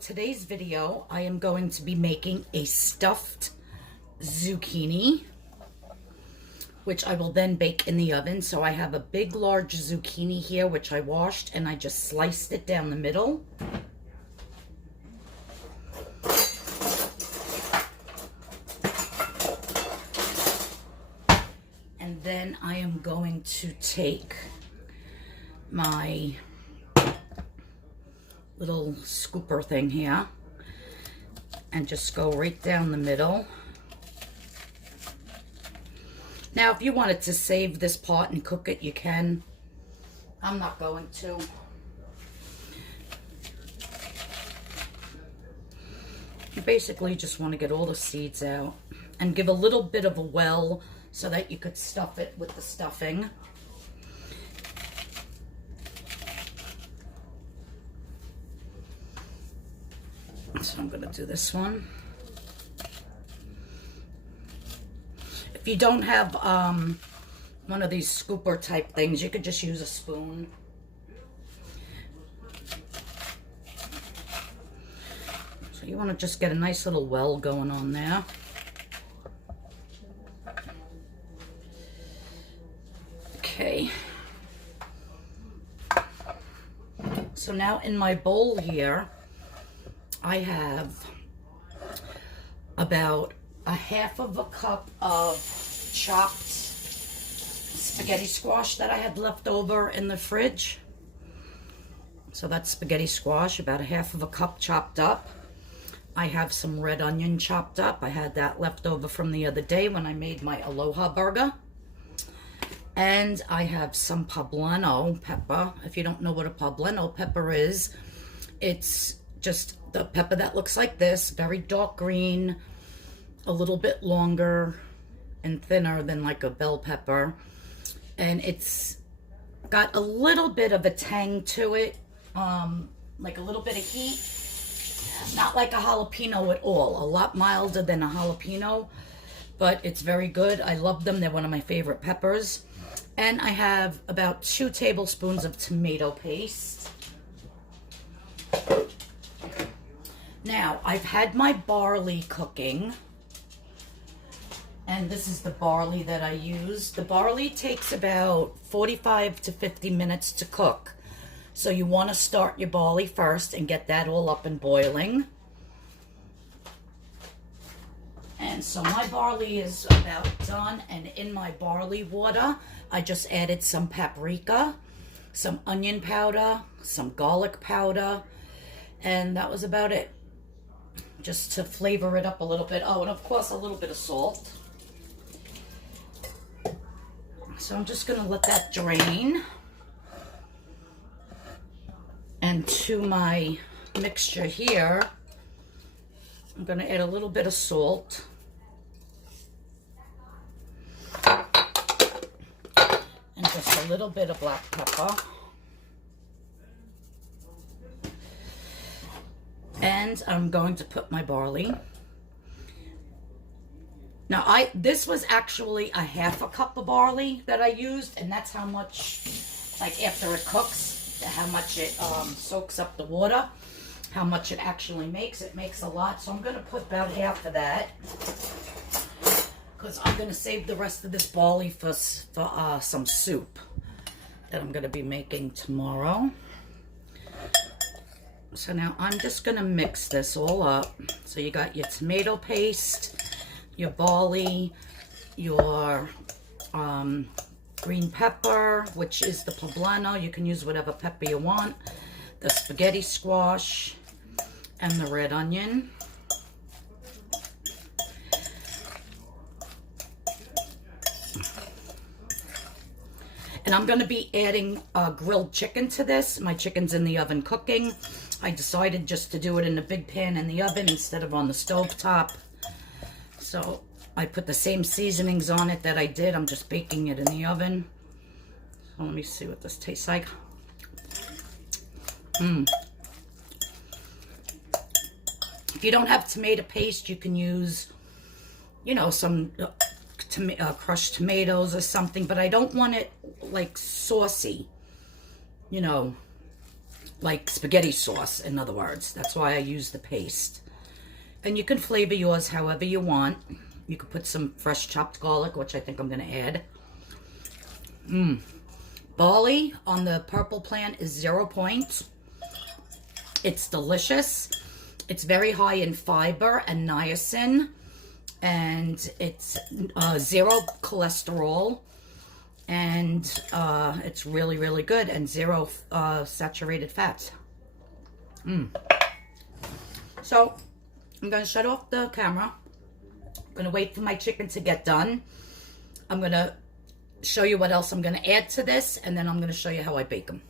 today's video, I am going to be making a stuffed zucchini, which I will then bake in the oven. So I have a big, large zucchini here, which I washed, and I just sliced it down the middle. And then I am going to take my little scooper thing here and just go right down the middle. Now, if you wanted to save this part and cook it, you can. I'm not going to. You basically just want to get all the seeds out and give a little bit of a well so that you could stuff it with the stuffing. So I'm going to do this one. If you don't have one of these scooper type things, you could just use a spoon. So you want to just get a nice little well going on there. Okay. So now in my bowl here, I have about a half of a cup of chopped spaghetti squash that I had left over in the fridge. So that's spaghetti squash, about a half of a cup chopped up. I have some red onion chopped up. I had that left over from the other day when I made my Aloha burger. And I have some poblano pepper. If you don't know what a poblano pepper is, it's just the pepper that looks like this, very dark green, a little bit longer and thinner than like a bell pepper. And it's got a little bit of a tang to it, like a little bit of heat. Not like a jalapeno at all, a lot milder than a jalapeno, but it's very good. I love them. They're one of my favorite peppers. And I have about 2 tablespoons of tomato paste. Now, I've had my barley cooking, and this is the barley that I use. The barley takes about 45 to 50 minutes to cook. So you want to start your barley first and get that all up and boiling. And so my barley is about done, and in my barley water, I just added some paprika, some onion powder, some garlic powder, and that was about it. Just to flavor it up a little bit. Oh, and of course a little bit of salt. So I'm just going to let that drain. And to my mixture here, I'm going to add a little bit of salt. And just a little bit of black pepper. And I'm going to put my barley. Now, this was actually a half a cup of barley that I used, and that's how much, like after it cooks, how much it soaks up the water, how much it actually makes. It makes a lot, so I'm going to put about half of that, because I'm going to save the rest of this barley for some soup that I'm going to be making tomorrow. So now I'm just going to mix this all up. So you got your tomato paste, your barley, your green pepper, which is the poblano. You can use whatever pepper you want. The spaghetti squash and the red onion. And I'm going to be adding grilled chicken to this. My chicken's in the oven cooking. I decided just to do it in a big pan in the oven instead of on the stove top. So I put the same seasonings on it that I did. I'm just baking it in the oven. So let me see what this tastes like. If you don't have tomato paste, you can use, you know, some crushed tomatoes or something. But I don't want it like saucy, you know. like spaghetti sauce, in other words. That's why I use the paste. And you can flavor yours however you want. You could put some fresh chopped garlic, which I think I'm going to add. Barley on the purple plan is 0 points. It's delicious. It's very high in fiber and niacin. And it's 0 cholesterol. And it's really, really good. And 0 saturated fats. So, I'm going to shut off the camera. I'm going to wait for my chicken to get done. I'm going to show you what else I'm going to add to this, and then I'm going to show you how I bake them.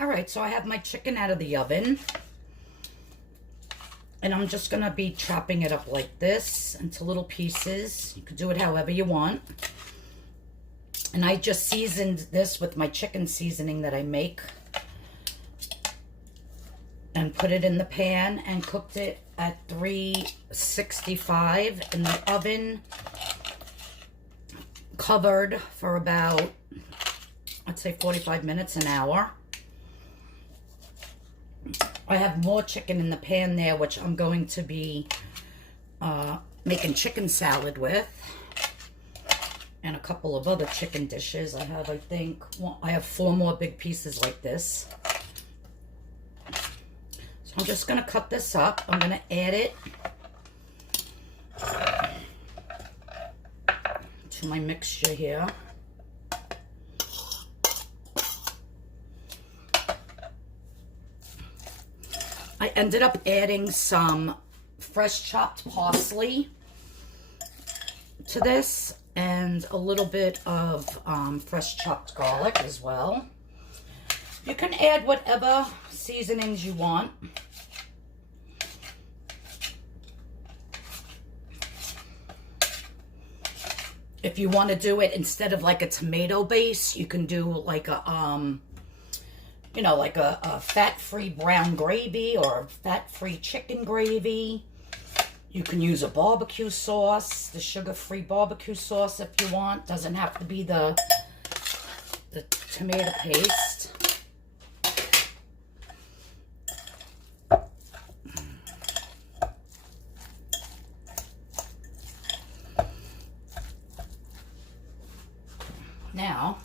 Alright, so I have my chicken out of the oven. And I'm just going to be chopping it up like this into little pieces. You can do it however you want. And I just seasoned this with my chicken seasoning that I make. And put it in the pan and cooked it at 365 in the oven. Covered for about, I'd say 45 minutes, an hour. I have more chicken in the pan there, which I'm going to be making chicken salad with. And a couple of other chicken dishes. I have, I think, well, I have 4 more big pieces like this. So I'm just going to cut this up. I'm going to add it to my mixture here. I ended up adding some fresh chopped parsley to this and a little bit of fresh chopped garlic as well. You can add whatever seasonings you want. If you want to do it instead of like a tomato base, you can do like a, you know, like a fat-free brown gravy or a fat-free chicken gravy. You can use a barbecue sauce, the sugar-free barbecue sauce if you want. Doesn't have to be the tomato paste. Now,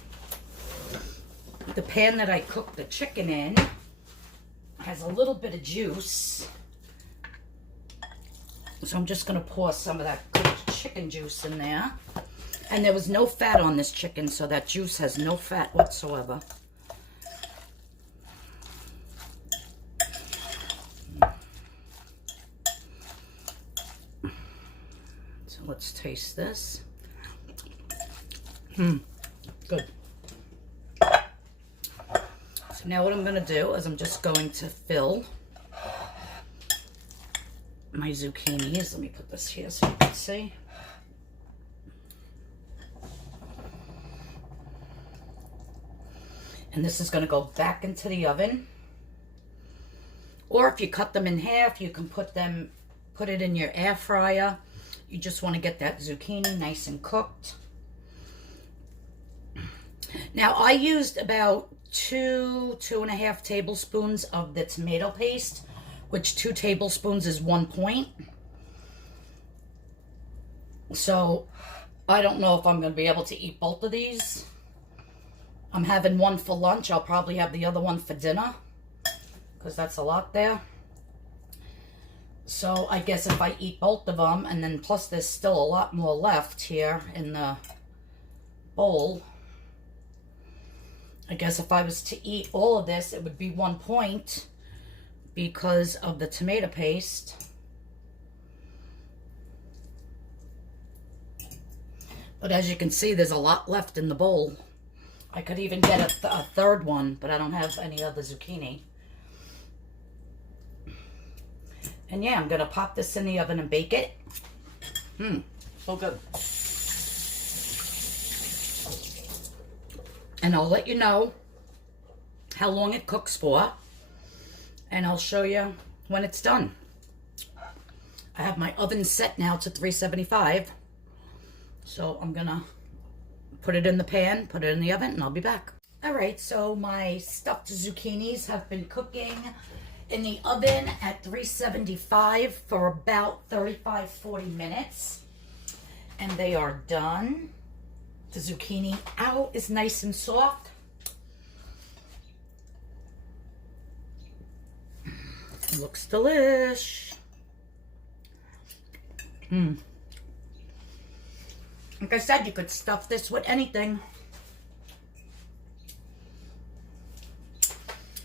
the pan that I cooked the chicken in has a little bit of juice. So I'm just going to pour some of that cooked chicken juice in there. And there was no fat on this chicken, so that juice has no fat whatsoever. So let's taste this. Good. So now what I'm going to do is I'm just going to fill my zucchinis. Let me put this here so you can see. And this is going to go back into the oven. Or if you cut them in half, you can put it in your air fryer. You just want to get that zucchini nice and cooked. Now, I used about 2.5 tablespoons of the tomato paste, which 2 tablespoons is 1 point. So, I don't know if I'm going to be able to eat both of these. I'm having one for lunch. I'll probably have the other one for dinner, because that's a lot there. So, I guess if I eat both of them, and then plus there's still a lot more left here in the bowl. I guess if I was to eat all of this, it would be 1 point because of the tomato paste. But as you can see, there's a lot left in the bowl. I could even get a third one, but I don't have any other zucchini. And yeah, I'm going to pop this in the oven and bake it. So good. And I'll let you know how long it cooks for. And I'll show you when it's done. I have my oven set now to 375. So I'm going to put it in the pan, put it in the oven, and I'll be back. All right, so my stuffed zucchinis have been cooking in the oven at 375 for about 35-40 minutes. And they are done. The zucchini out is nice and soft. It looks delish. Like I said, you could stuff this with anything.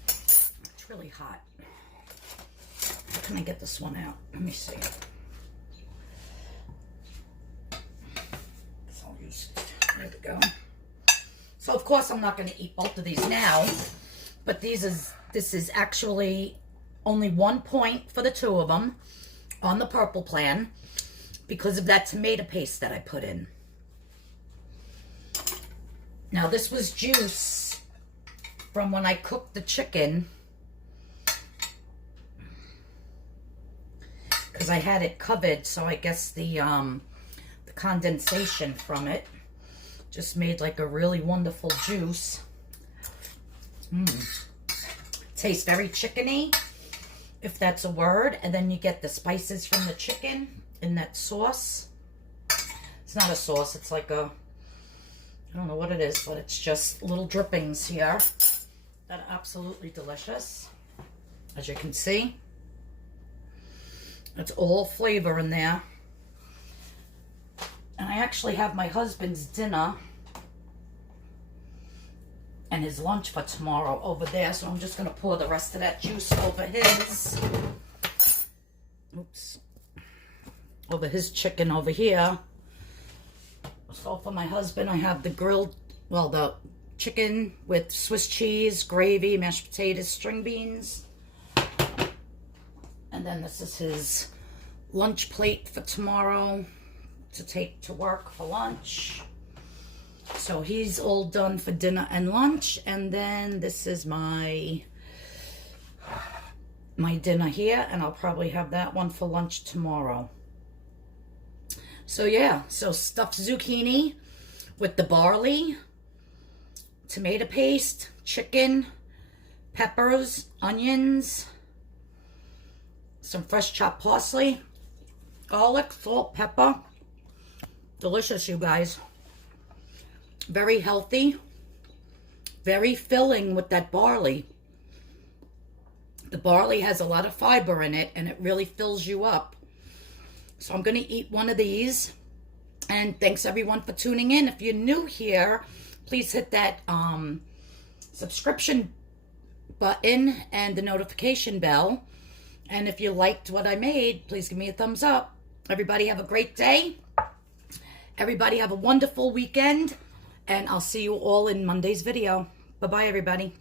It's really hot. How can I get this one out? Let me see. So I'll use it. There we go. So of course I'm not going to eat both of these now, but this is actually only 1 point for the two of them on the purple plan because of that tomato paste that I put in. Now this was juice from when I cooked the chicken because I had it covered, so I guess the condensation from it just made like a really wonderful juice. Tastes very chickeny, if that's a word. And then you get the spices from the chicken in that sauce. It's not a sauce, it's like a, I don't know what it is, but it's just little drippings here that are absolutely delicious. As you can see, it's all flavor in there. And I actually have my husband's dinner and his lunch for tomorrow over there, so I'm just going to pour the rest of that juice over his, over his chicken over here. So for my husband, I have the grilled, well, the chicken with Swiss cheese, gravy, mashed potatoes, string beans. And then this is his lunch plate for tomorrow to take to work for lunch. So he's all done for dinner and lunch. And then this is my dinner here, and I'll probably have that one for lunch tomorrow. So yeah, so stuffed zucchini with the barley, tomato paste, chicken, peppers, onions, some fresh chopped parsley, garlic, salt, pepper. Delicious, you guys. Very healthy, very filling with that barley. The barley has a lot of fiber in it, and it really fills you up. So I'm going to eat one of these. And thanks everyone for tuning in. If you're new here, please hit that subscription button and the notification bell. And if you liked what I made, please give me a thumbs up. Everybody have a great day. Everybody have a wonderful weekend. And I'll see you all in Monday's video. Bye-bye, everybody.